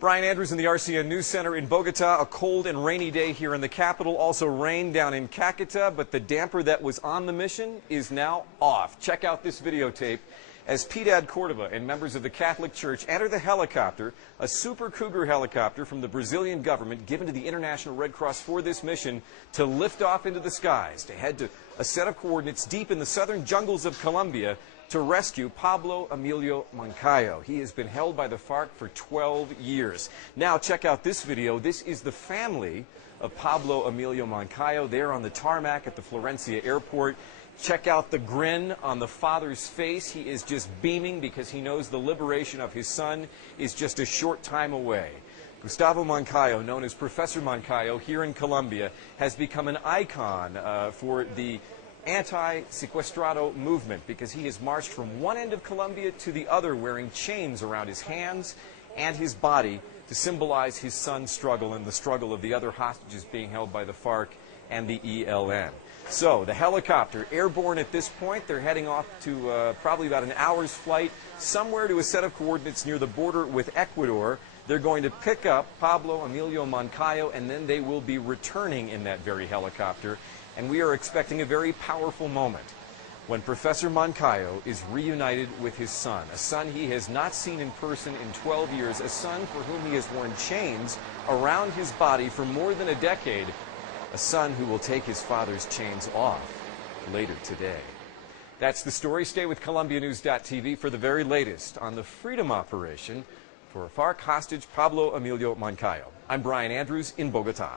Brian Andrews in the RCN News Center in Bogota. A cold and rainy day here in the capital. Also rain down in Caqueta, but the damper that was on the mission is now off. Check out this videotape as Piedad Cordoba and members of the Catholic Church enter the helicopter, a Super Cougar helicopter from the Brazilian government given to the International Red Cross for this mission, to lift off into the skies to head to a set of coordinates deep in the southern jungles of Colombia to rescue Pablo Emilio Moncayo. He has been held by the FARC for 12 years. Now check out this video. This is the family of Pablo Emilio Moncayo. They're on the tarmac at the Florencia airport. Check out the grin on the father's face. He is just beaming because he knows the liberation of his son is just a short time away. Gustavo Moncayo, known as Professor Moncayo here in Colombia, has become an icon for the anti-sequestrado movement because he has marched from one end of Colombia to the other wearing chains around his hands and his body to symbolize his son's struggle and the struggle of the other hostages being held by the FARC and the ELN. So the helicopter airborne at this point. They're heading off to probably about an hour's flight somewhere to a set of coordinates near the border with Ecuador. They're going to pick up Pablo Emilio Moncayo, and then they will be returning in that very helicopter. And we are expecting a very powerful moment when Professor Moncayo is reunited with his son, a son he has not seen in person in 12 years, a son for whom he has worn chains around his body for more than a decade, a son who will take his father's chains off later today. That's the story. Stay with ColombiaNews.tv for the very latest on the freedom operation for FARC hostage Pablo Emilio Moncayo. I'm Brian Andrews in Bogota.